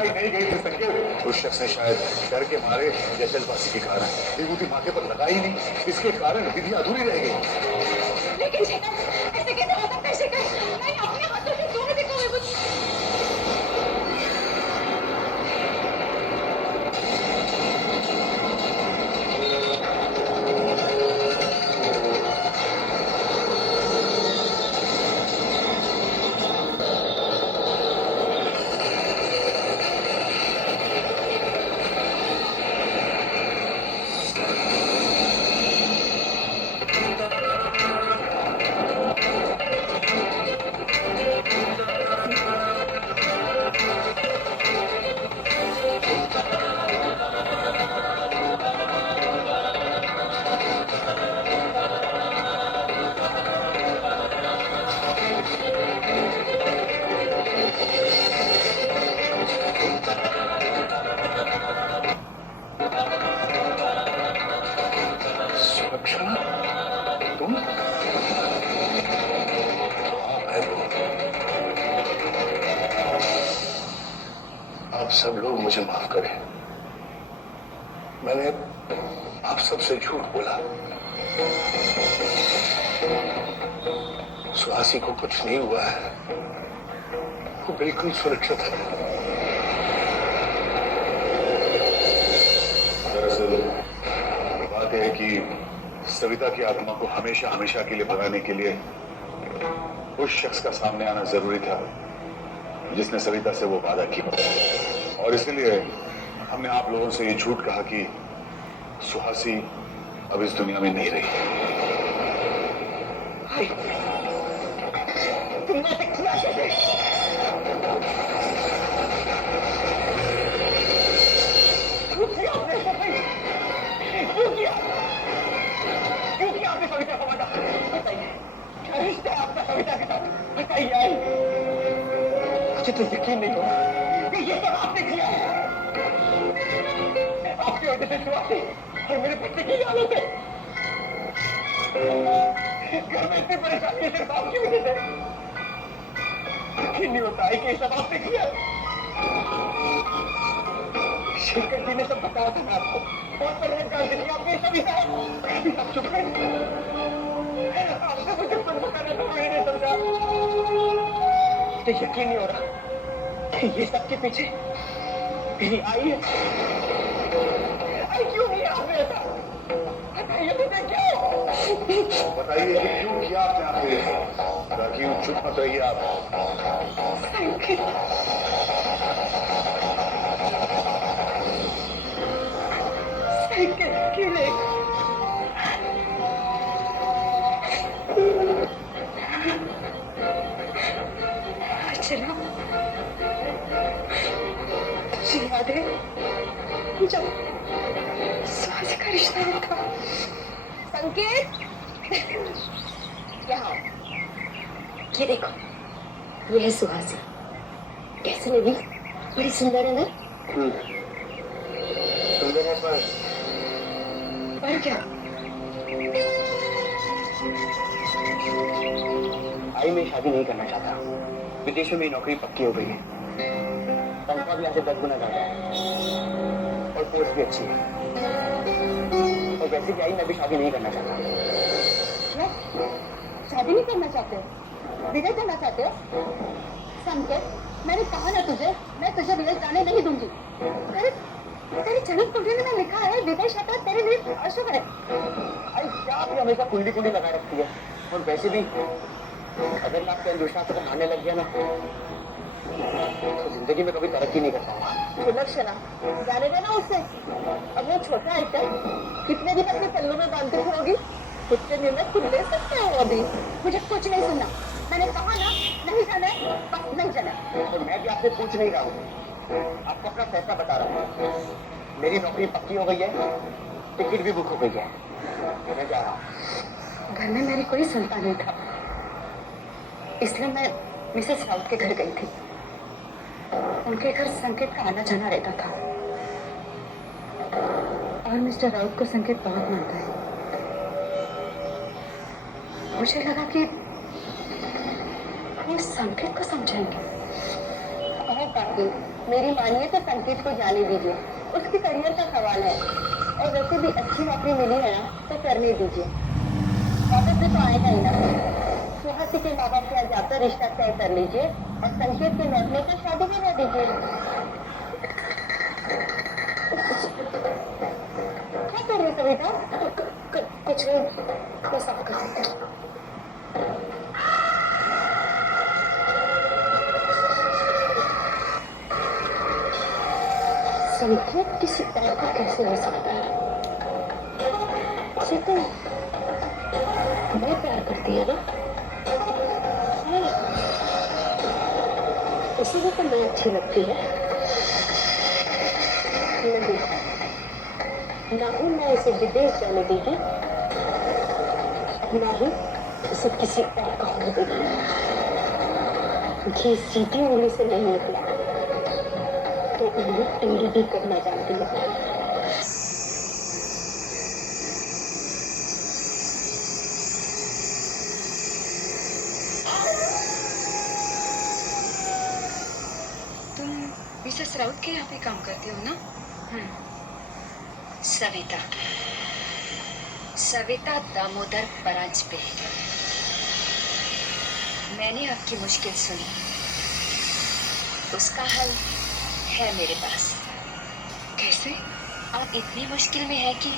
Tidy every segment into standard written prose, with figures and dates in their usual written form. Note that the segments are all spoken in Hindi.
बताई नहीं गई थी संकेत। उस शख्स ने शायद डर के मारे या जल्दबाजी के कारण विभूति माथे पर लगाई नहीं, इसके कारण विधि अधूरी रह गई। लेकिन शेखर, ऐसे कैसे हो सकता है शेखर? मैंने अपने हाथों से क्यों नहीं देखा विभूति? सब लोग मुझे माफ करें, मैंने आप सबसे झूठ बोला। सुहासी को कुछ नहीं हुआ है, वो बिल्कुल सुरक्षित है। दरअसल बात यह है कि सविता की आत्मा को हमेशा हमेशा के लिए भगाने के लिए उस शख्स का सामने आना जरूरी था जिसने सविता से वो वादा किया, और इसलिए हमने आप लोगों से ये झूठ कहा कि सुहासी अब इस दुनिया में नहीं रही। तुमने ऐसा किया कैसे? क्यों किया आपने ऐसा भाई? क्यों किया? क्यों किया आपने सविता को वादा? बताइए, क्या रिश्ता है आपका सविता के साथ? बताइए। मुझे तो यकीन नहीं हो रहा कि ये सब आपने किया है। आपकी वजह से सुहासी और मेरे बच्चे की हालत है। घर में इतनी परेशानी है सिर्फ आपकी वजह से। यकीन नहीं होता है कि ये सब आपने किया। शेखर जी ने सब बताया था मैं आपको, बहुत परहेजगार थे आपने सभी सब चुप रहे। आपने मुझे कुछ बताना था, मैंने नहीं समझा। मुझे यकीन नहीं हो रहा कि ये सब के पीछे मेरी आई है। आई क्यों नहीं आपने ऐसा? बताइए मुझे क्यों? बताइए कि क्यों किया आपने आपने ऐसा? ताकि चुप मत रहिए आप। संकेत, संकेत क्यों नहीं? चलो, तुझे याद है जब सुहासी का रिश्ता हुआ था? संकेत, यहाँ ये देखो, ये है सुहासी। कैसी लगी? बड़ी सुंदर है ना? सुंदर है पर क्या? आई मैं शादी नहीं करना चाहता। विदेश में मेरी नौकरी पक्की हो गई है, तनख्वाह भी यहाँ से 10 गुना ज्यादा है और पोस्ट भी अच्छी है। और वैसे भी आई मैं भी शादी नहीं करना चाहता। क्या? शादी नहीं करना चाहते हो? विदेश जाना चाहते हो? संकेत, मैंने कहा ना तुझे, मैं तुझे विदेश जाने नहीं दूंगी। तेरी जन्म कुंडली में लिखा है विदेश यात्रा तेरे लिए अशुभ है। आई क्या आपने हमेशा कुंडली कुंडली लगा रखती है। और वैसे भी अगर मैं आपके अंधविश्वास को मानने लग गया ना तो जिंदगी में कभी तरक्की नहीं कर पाऊंगा। सुलक्षणा, जाने देना उससे। अब वो छोटा है क्या? कितने दिन अपने पल्लों में बांध के फिरोगी? खुद के निर्णय खुद ले सकते हो। अभी मुझे कुछ नहीं सुनना। मैंने कहा ना, नहीं जाना है, बस नहीं जाना। तो मैं भी आपसे पूछ नहीं रहा हूँ, आपको अपना फैसला बता रहा हूँ। मेरी नौकरी पक्की हो गई है, टिकट भी बुक हो गई है, मैं जा रहा हूँ। घर में मेरी कोई संतान नहीं था, इसलिए मैं मिसेस राउत के घर गई थी। उनके घर संकेत का आना जाना रहता था और मिस्टर राउत को संकेत बहुत मानता है। मुझे लगा कि वो संकेत को समझेंगे। और बाकी मेरी मानिए तो संकेत को जाने दीजिए, उसके करियर का सवाल है। और वैसे भी अच्छी नौकरी मिली है ना, तो करने दीजिए। वापस भी तो आएगा ही ना। सुहासी के माँ बाप के यहाँ जाकर रिश्ता तय कर लीजिए और संकेत के लौटने पर शादी करा दीजिए। क्या कर रही सविता? कुछ नहीं, बस आपका। संकेत किसी और को कैसे हो सकता है? उसे तो मैं प्यार करती है ना। इसीलिए तो मैं अच्छी लगती है। नहीं, ना ही मैं इसे विदेश जाने देगी, ना ही इसे किसी और का होने देगी। ये सीधी उंगली से नहीं निकला तो उंगली टेढ़ी भी करना जानती है। तुम मिसेस राउत के यहाँ पे काम करती हो ना? सविता, सविता दामोदर परांजपे। मैंने आपकी मुश्किल सुनी, उसका हल है मेरे पास। कैसे? आप इतनी मुश्किल में है कि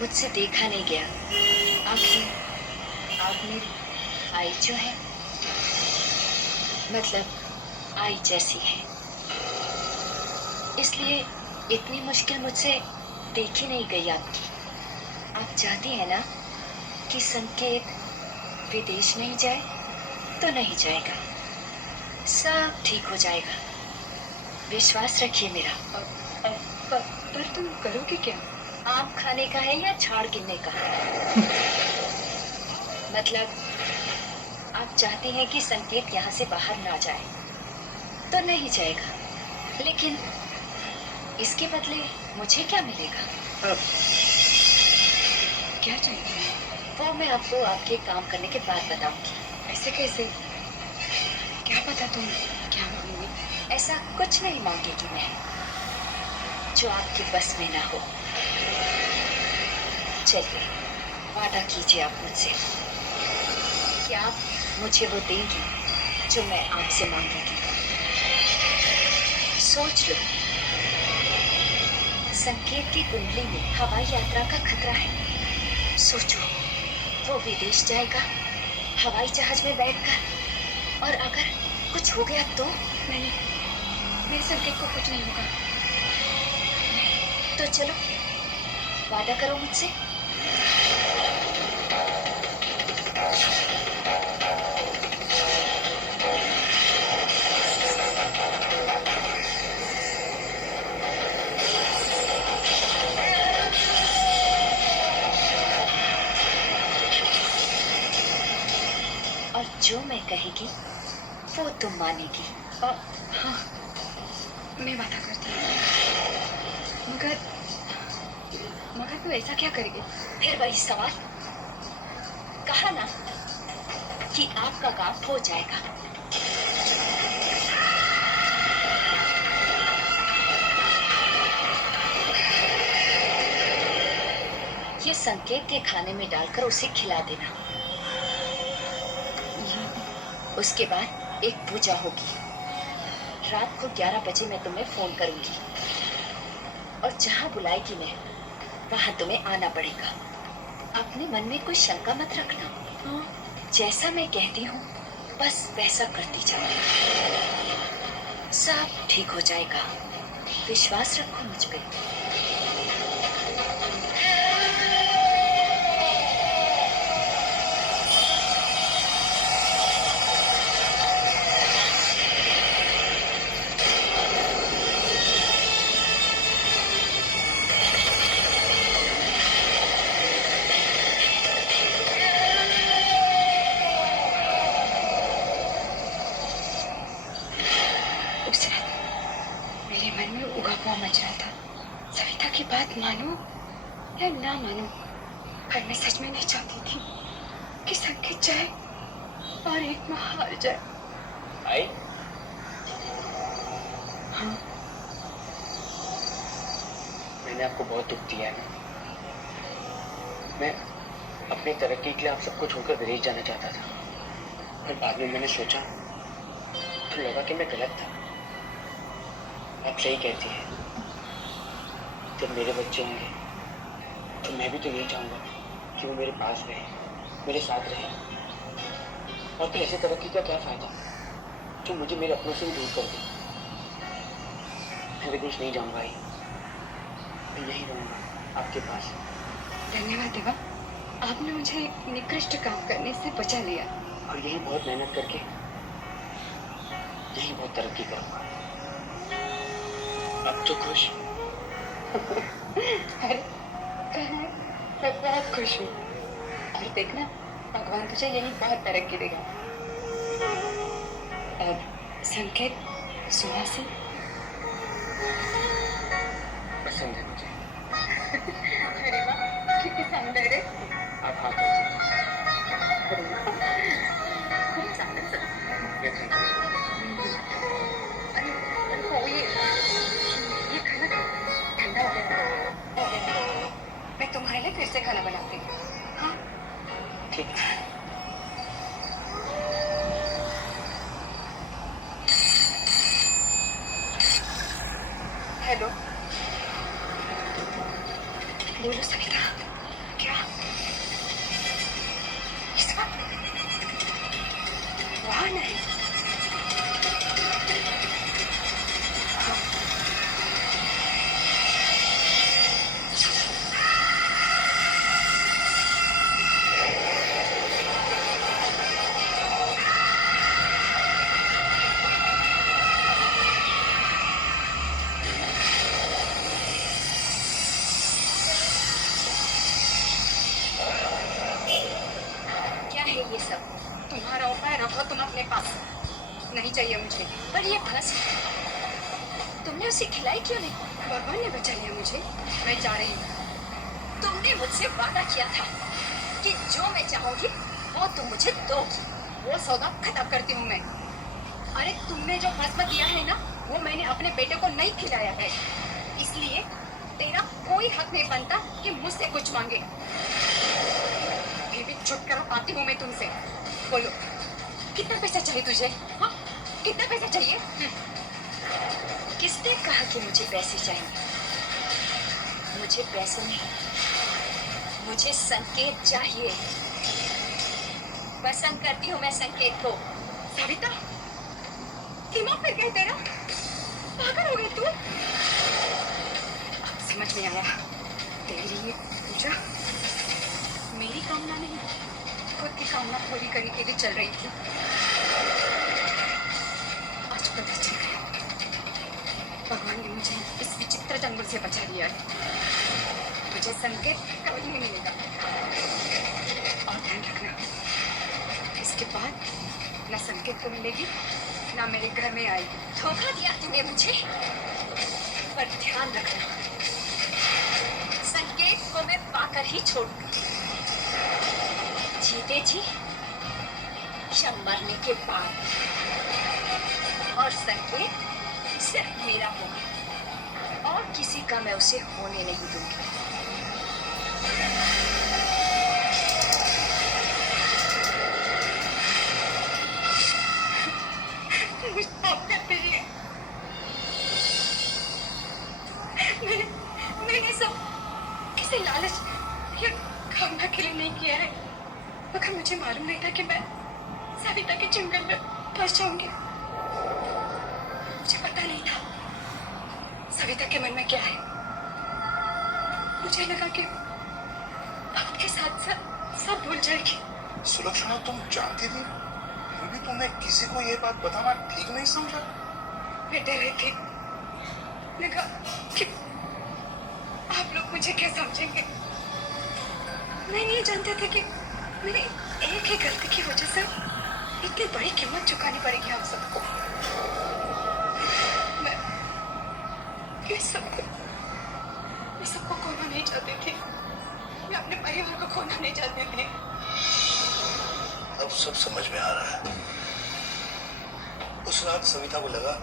मुझसे देखा नहीं गया। आखिर आप मेरी आई जो है, मतलब आई जैसी है, इसलिए इतनी मुश्किल मुझसे देखी नहीं गई आपकी। आप चाहती हैं ना कि संकेत विदेश नहीं जाए तो नहीं जाएगा, सब ठीक हो जाएगा। विश्वास रखिए मेरा। पर तुम करोगे क्या? आम खाने का है या झाड़ गिनने का? मतलब आप चाहती हैं कि संकेत यहाँ से बाहर ना जाए तो नहीं जाएगा, लेकिन इसके बदले मुझे क्या मिलेगा? क्या चाहिए? वो मैं आपको आपके काम करने के बाद बताऊंगी। ऐसे कैसे? क्या पता तुम क्या मांगोगी? ऐसा कुछ नहीं मांगेगी मैं जो आपके बस में ना हो। चलिए, वादा कीजिए आप मुझसे कि आप मुझे वो देंगी जो मैं आपसे मांगूंगी। सोच लो, संकेत की कुंडली में हवाई यात्रा का खतरा है। सोचो, वो विदेश जाएगा हवाई जहाज में बैठकर, और अगर कुछ हो गया तो? नहीं, मेरे संकेत को कुछ नहीं होगा। तो चलो, वादा करो मुझसे। और जो मैं कहेगी वो तुम मानेगी। हाँ, मैं वादा करती हूँ। मगर तू ऐसा क्या करेगी? फिर वही सवाल, कहा ना कि आपका काम हो जाएगा। ये संकेत के खाने में डालकर उसे खिला देना। उसके बाद एक पूजा होगी। रात को 11 बजे मैं तुम्हें फोन करूंगी, और जहां बुलाएगी मैं वहां तुम्हें आना पड़ेगा। अपने मन में कोई शंका मत रखना। जैसा मैं कहती हूँ बस वैसा करती जाओ, सब ठीक हो जाएगा। विश्वास रखो मुझ पे। उस रात मेरे मन में उगापा मच रहा था, सविता की बात मानो या ना मानो, पर मैं सच में नहीं चाहती थी कि संकेत जाए और एक माँ हार जाए। आई? हाँ, मैंने आपको बहुत दुख दिया है। मैं अपनी तरक्की के लिए आप सबको छोड़कर विदेश जाना चाहता था, पर बाद में मैंने सोचा तो लगा कि मैं गलत था। आप सही कहती हैं, जब मेरे बच्चे होंगे तो मैं भी तो यही चाहूँगा कि वो मेरे पास रहे, मेरे साथ रहे। और फिर ऐसी तरक्की का क्या फायदा जो मुझे मेरे अपनों से भी दूर कर दे। मैं विदेश नहीं जाऊँगा, मैं यहीं रहूँगा आपके पास। धन्यवाद देवा, आपने मुझे एक निकृष्ट काम करने से बचा लिया। और यही बहुत मेहनत करके यही बहुत तरक्की करूँगा। अब तो खुश? अरे मैं बहुत खुश हूँ। और देखना, भगवान तुझे यही बहुत तरक्की देगा। और संकेत, सुहासी पसंद है मुझे। अरे वाह, कितनी सुंदर है। आप हाथ दीजिए। अरे वाह, खूब चांदन सा। ये खींचिए। अरे वो ये खाना ठंडा हो गया। मैं तुम्हारे लिए फिर से खाना बनाती हूँ। हाँ ठीक है। हेलो, बोलो सविता, क्या इस वक्त वहाँ नहीं? क्या है ये सब? तुम्हारा उपाय रखो तुम अपने पास, नहीं चाहिए मुझे। पर ये फांसी तुमने उसे खिलाई क्यों नहीं? भगवान ने बचा लिया मुझे, मैं जा रही हूँ। तुमने मुझसे वादा किया था कि जो मैं चाहूंगी वो तुम मुझे दोगी। वो सौदा खत्म करती हूँ मैं। अरे तुमने जो भस्म दिया है ना, वो मैंने अपने बेटे को नहीं खिलाया है, इसलिए तेरा कोई हक नहीं बनता कि मुझसे कुछ मांगे। फिर भी छुटकारा पाती हूँ मैं तुमसे। बोलो, कितना पैसा चाहिए तुझे? हाँ, कितना पैसा चाहिए? किसने कहा कि मुझे पैसे चाहिए? मुझे पैसे नहीं, मुझे संकेत चाहिए। पसंद करती हूँ मैं संकेत को। सविता, दिमाग फिर गया तेरा? पागल हो गई तू? अब समझ में आया, तेरी ये पूजा मेरी कामना नहीं, खुद की कामना पूरी करने के लिए चल रही थी। आज पता चल गया, भगवान ने मुझे इस विचित्र जंगल से बचा लिया है। मुझे संकेत कभी नहीं मिलेगा। और ध्यान रखना, इसके बाद न संकेत को मिलेगी, ना मेरे घर में आएगी। धोखा दिया तुमने मुझे, पर ध्यान रखना, संकेत को मैं पाकर ही छोड़ूंगी, जीते जी या मरने के बाद। और संकेत सिर्फ मेरा होगा और किसी का मैं उसे होने नहीं दूंगी। मैंने सब किसी लालच या कामना के लिए नहीं किया है, मगर मुझे मालूम नहीं था कि मैं सविता के जंगल में फंस जाऊंगी। मुझे पता नहीं था सविता के मन में क्या है। मुझे लगा कि वक्त के साथ साथ सब भूल जाएगी। सुलक्षणा, तुम जानती थी, फिर भी तुमने किसी को ये बात बताना ठीक नहीं समझा? मैं डर रही थी, लगा कि आप लोग मुझे क्या समझेंगे। मैं नहीं जानते थे कि मैंने एक ही गलती की वजह से इतनी बड़ी कीमत चुकानी पड़ेगी आप सबको। मैं सबको खोना नहीं चाहती थी, मैं अपने परिवार को खोना नहीं चाहती थी। अब सब समझ में आ रहा है। उस रात सविता को लगा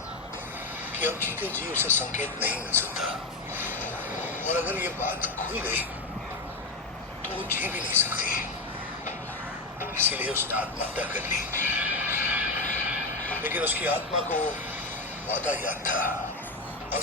कि अब जीते जी उसे संकेत नहीं मिल सकता, और अगर ये बात खुल गई तो वो जी भी नहीं सकती। इसीलिए उसने आत्महत्या कर ली। लेकिन उसकी आत्मा को वादा याद था और